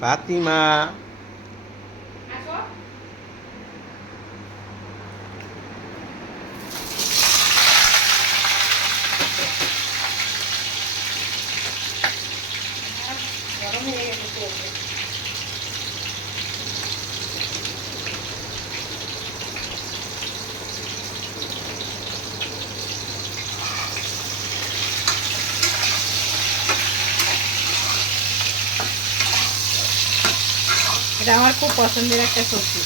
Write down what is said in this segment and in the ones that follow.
ফাতিমা, এটা আমার খুব পছন্দের একটা সবজি।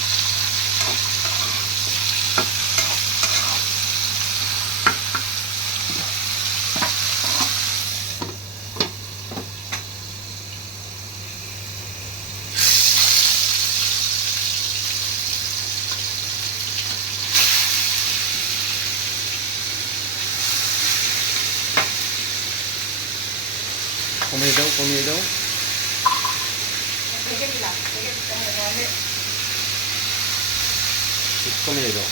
কমিয়ে দাও, কমিয়ে দাও। কমিয়ে দাও।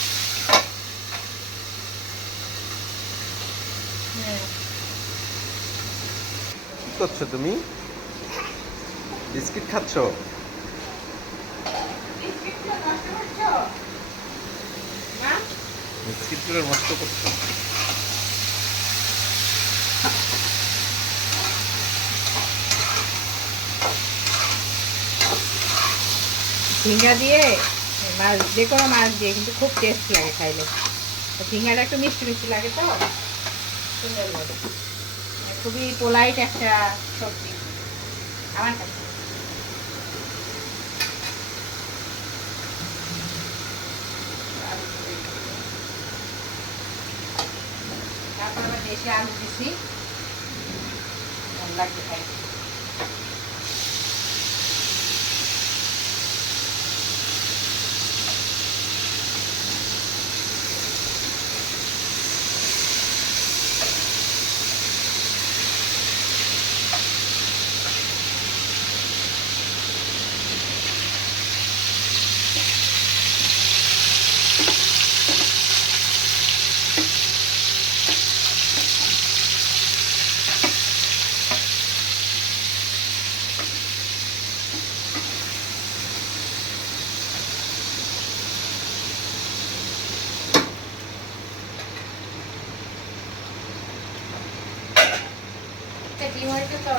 কি করছো তুমি? বিস্কিট খাচ্ছ? বিস্কিটগুলো নষ্ট করছো? ঝিঙ্গা দিয়ে মাছ, যে কোনো মাছ দিয়ে কিন্তু খুব টেস্ট লাগে খাইলে। ঝিঙ্গাটা একটু মিষ্টি মিষ্টি লাগে, তো সুন্দর লাগে। খুবই পোলাইট একটা সবজি আমার কাছে। তারপর আবার দেশে আলু দিছি, ভালো লাগবে খাইতে। ডিম হয়েছে তো,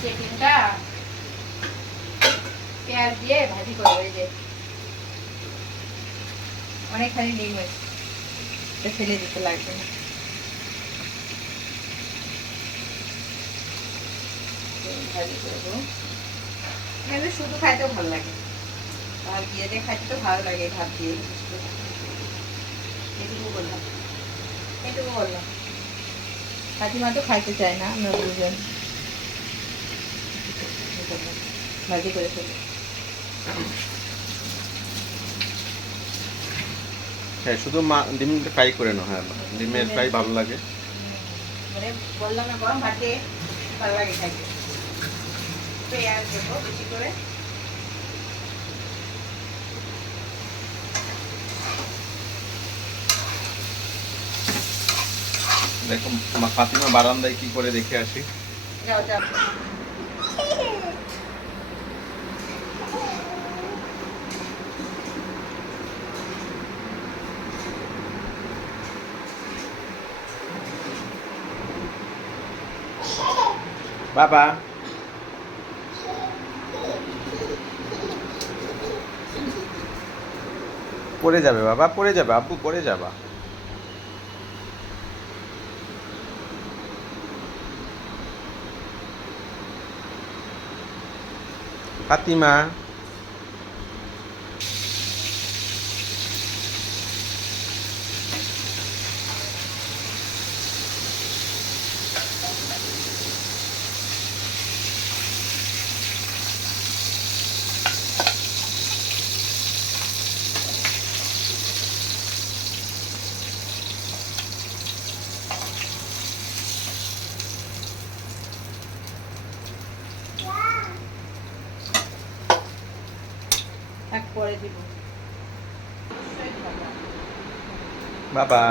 সেই ডিমটা পেঁয়াজ দিয়ে ভাজি করে, ওই যে অনেকখানি ডিম হয়েছে, ফেলে দিতে লাগবে না। ভাজি করবো, এখানে শুধু খাইতেও ভালো লাগে, ভাত দিয়ে দিয়ে খাইতে তো ভালো লাগে। ভাত দিয়ে এটুকু বললাম, এটুকু বললাম। কাকিমা তো খাইতে চায় না, আমরা দুজন ভাজি করে ফেলি। হ্যাঁ, শুধু ডিম ফ্রাই করে নাও। হ্যাঁ, ডিমের ফ্রাই ভালো লাগে। মানে বললাম না, গরম ভাতে ভালো লাগে খাইতে। পেঁয়াজ দেবো বেশি করে। দেখো ফাতিমা বারান্দায় কি করে, দেখে আসি। যাও যাও। বাবা, পড়ে যাবে বাবা, পড়ে যাবে আব্বু, পড়ে যাবা। ফাতিমা, এক পরে দিব বাবা।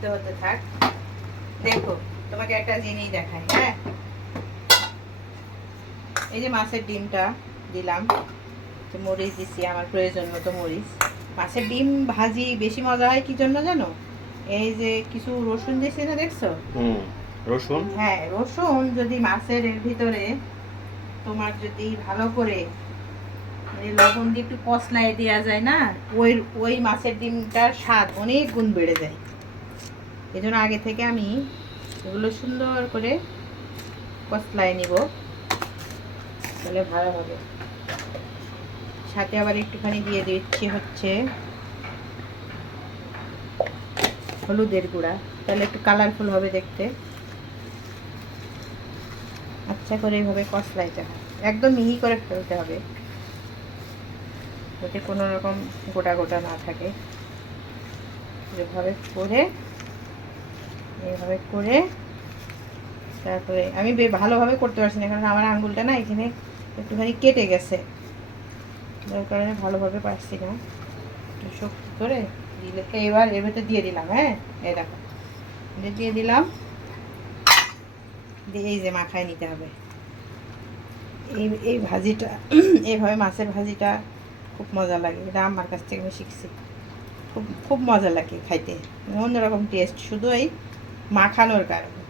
সিদ্ধ হতে থাক। দেখো তোমাকে একটা জিনিস দেখাই। হ্যাঁ, এই যে মাছের ডিমটা দিলাম, মরিচ দিচ্ছি আমার প্রয়োজন মতো মরিচ। মাছের ডিম ভাজি বেশি মজা হয় কি জন্য জানো? এই যে কিছু রসুন দিয়েছি না, দেখছো? রসুন, হ্যাঁ, রসুন যদি মাছের এর ভিতরে তোমার যদি ভালো করে লবণ দিয়ে একটু কষলায় দেওয়া যায় না, ওই মাছের ডিমটার স্বাদ অনেক গুণ বেড়ে যায়। এই জন্য আগে থেকে আমি এগুলো সুন্দর করে কষলায় নিব, তাহলে ভালো হবে। সাথে আবার একটুখানি দিয়ে দিচ্ছি হচ্ছে হলুদের গুঁড়া, তাহলে একটু কালারফুল হবে দেখতে। আচ্ছা করে এইভাবে কষলাইতে হবে, একদম মিহি করে ফেলতে হবে, যাতে কোনো রকম গোটা গোটা না থাকে। এভাবে করে তারপরে আমি ভালোভাবে করতে পারছি না, কারণ আমার আঙুলটা না এখানে একটুখানি কেটে গেছে, যার কারণে ভালোভাবে পারছি না। শক্তি করে দিলে এবার এর ভেতরে দিয়ে দিলাম। হ্যাঁ, এই দেখো দিয়ে দিলাম, দিয়ে এই যে মাখায় নিতে হবে। এই ভাজিটা এইভাবে মাছের ভাজিটা খুব মজা লাগে, এটা আমার কাছ থেকে আমি শিখছি। খুব খুব মজা লাগে খাইতে, অন্যরকম টেস্ট, শুধু এই মাখানোর কারণে।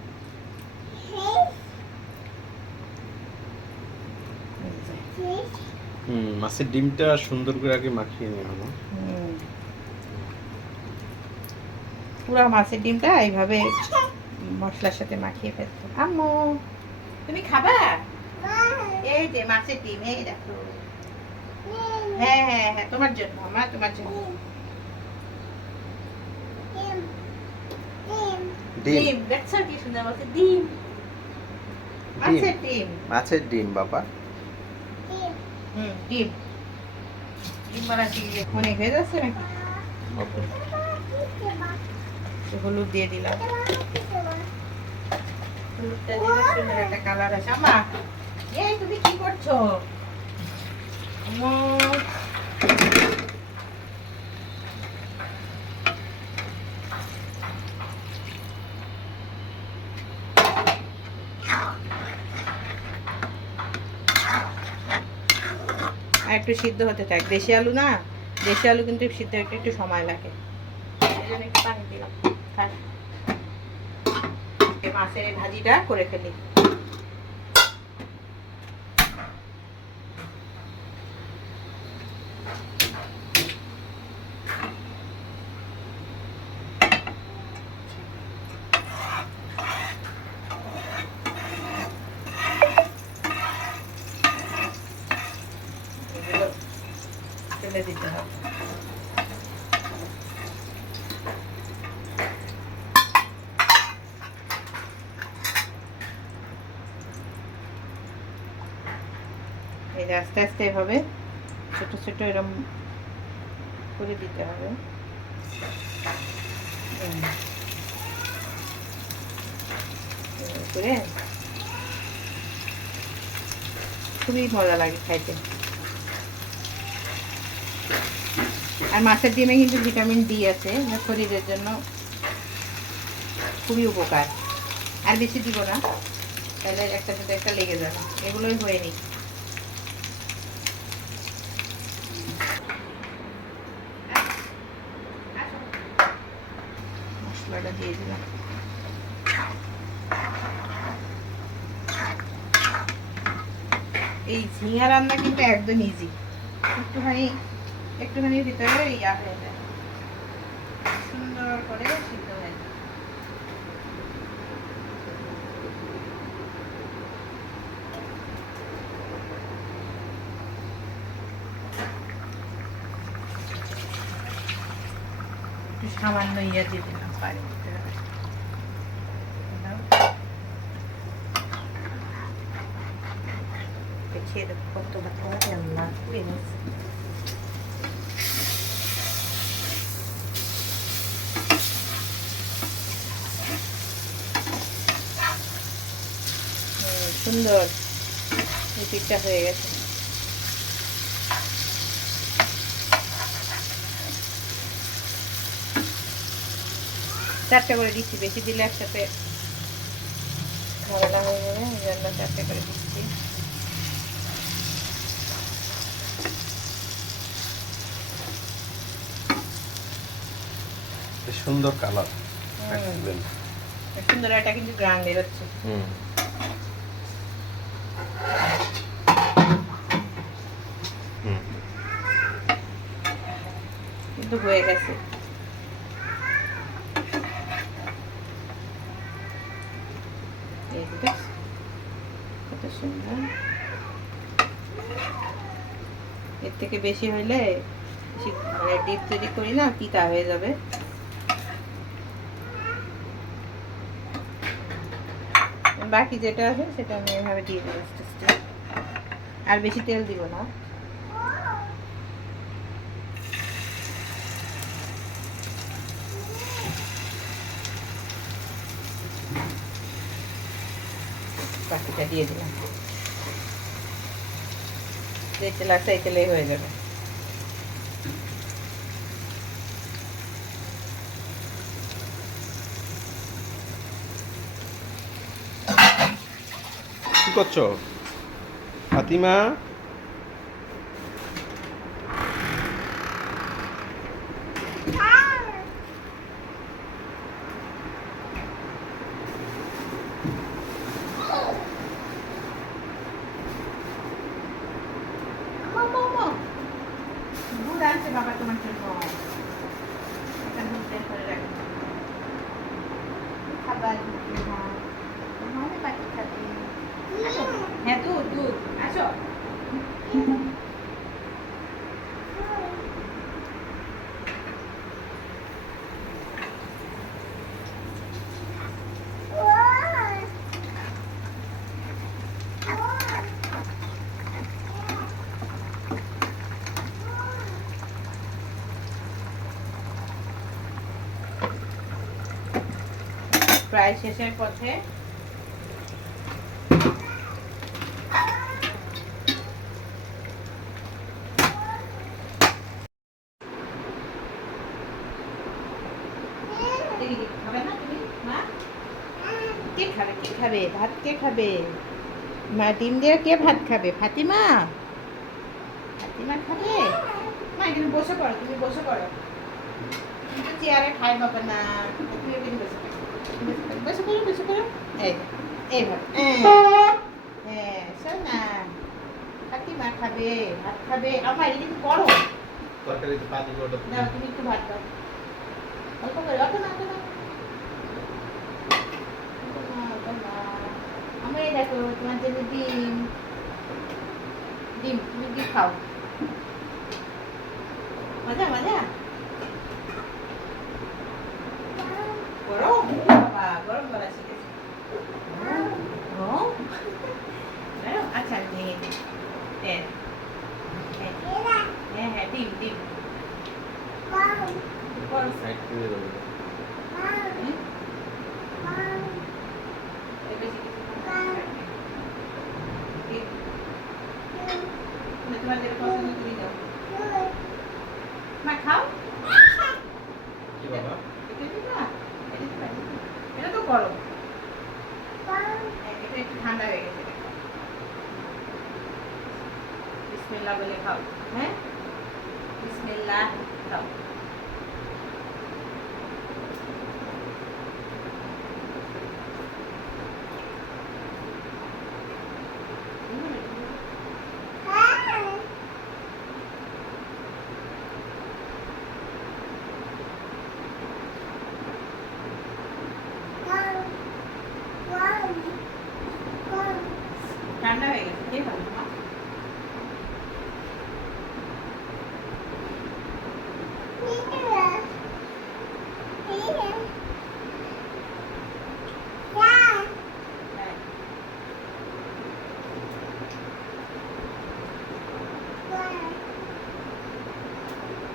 মাছের ডিমটা সুন্দর করে আগে মাখিয়ে নিয়ে হলো। পুরো মাছের ডিমটা এইভাবে মশলার সাথে মাখিয়ে ফেলতে। আম্মু তুমি খাবা? এই যে মাছের ডিম, এই দেখো। হ্যাঁ হ্যাঁ হ্যাঁ, তোমার জন্য আমার, তোমার জন্য। ডিম দেখছো কি সুন্দর বলছে, ডিম, মাছের ডিম, মাছের ডিম বাবা। ডিম ডিম বানাচ্ছি, অনেক হয়ে যাচ্ছে নাকি? হলুদ দিয়ে দিলাম, হলুদটা দিলে সুন্দর একটা কালার আসে। আম্মা এই তুমি কি করছো? আর একটু সিদ্ধ হতে থাক, দেশি আলু না, দেশি আলু কিন্তু সিদ্ধ হতে একটু সময় লাগে, এই জন্য একটু পানি দিলাম। মাছের এই ভাজিটা করে ফেলি। ফেলে দিতে হবে। এই যে আস্তে আস্তে এভাবে ছোট ছোট এরকম করে দিতে হবে। করে খুবই মজা লাগে খাইতে। আর মাছের ডিমে কিন্তু ভিটামিন ডি আছে, শরীরের জন্য খুবই উপকার। আর বেশি দিব না, তাহলে একটা সাথে একটা লেগে যাবে। এগুলোই হয়ে নি। মশলাটা দিয়ে দিলাম। এই ঝিঙা রান্না কিন্তু একদম ইজি, একটুখানি ভিতরে ইয়া হয়ে যায়, সুন্দর করে সিদ্ধ হয়ে যায়। একটু সামান্য ইয়া দিয়ে দিলাম, পানি দিতে হবে। খেয়ে দেখো কত ভালো রান্না করে নিয়েছি। সুন্দর এই পিঠটা হয়ে গেছে। 4টে করে দিচ্ছি, বেশি দিলে একসাথে ঝামেলা হয়ে যাবে, এই জন্য 4টে করে দিচ্ছি। সুন্দর কালার, সুন্দর একটা কিন্তু গ্রান বেরোচ্ছে। কিন্তু হয়ে গেছে। কত সুন্দর। এর থেকে বেশি হইলে মানে ডিপ যদি করি না পিতা হয়ে যাবে। বাকি যেটা আছে সেটা আমি এভাবে দিয়ে দেবো আস্তে আস্তে, আর বেশি তেল দিব না। বাকিটা দিয়ে দিলাম, যে তেল আছে এই তেলেই হয়ে যাবে। কি করছো ফাতিমা? দুধ আনছে বাবা তোমার জন্য, এটা দুধ বের করে রাখো। খাবার বাকি খাবে। হ্যাঁ দুধ দুধ আসো। প্রায় শেষের পথে। খাবে না তুমি মা? কে খাবে, কে খাবে ভাত, কে খাবে মা? ডিম দিয়ে কে ভাত খাবে? ফাতিমা, ফাতিমা খাবে। মা এখানে বসে পড়ো, তুমি বসে পড়ো। তুমি তো চেয়ারে খাই বাবা না, তুমি এখানে বসে পড়ো, বসে পড়ো, বসে পড়ো। এই এইভাবে, হ্যাঁ শোনা ফাতিমা খাবে, ভাত খাবে। আমার এদিকে করো তরকারিতে পানি ওটা দাও, তুমি একটু ভাত দাও অল্প করে, অত না, অত না। আমি এই দেখো তোমার জন্য ডিম, ডিম তুমি কি খাও? মজা মজা। গরম বাবা, গরম করা শিখেছি। আচ্ছা নিয়ে হ্যাঁ হ্যাঁ হ্যাঁ ডিম ডিম সাইড করে দেবো। তোমার যেটা পছন্দ তুমি দাও। মা খাও। কি বাবা? এটা তো গরম, এটা একটু ঠান্ডা হয়ে গেছে। বিসমিল্লাহ বলে খাও। হ্যাঁ বিসমিল্লাহ খাও। ঠান্ডা হয়ে গেছে, কে খাবে মা?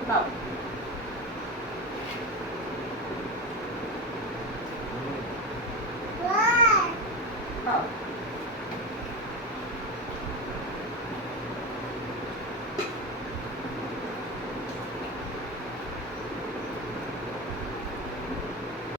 দাও দাও।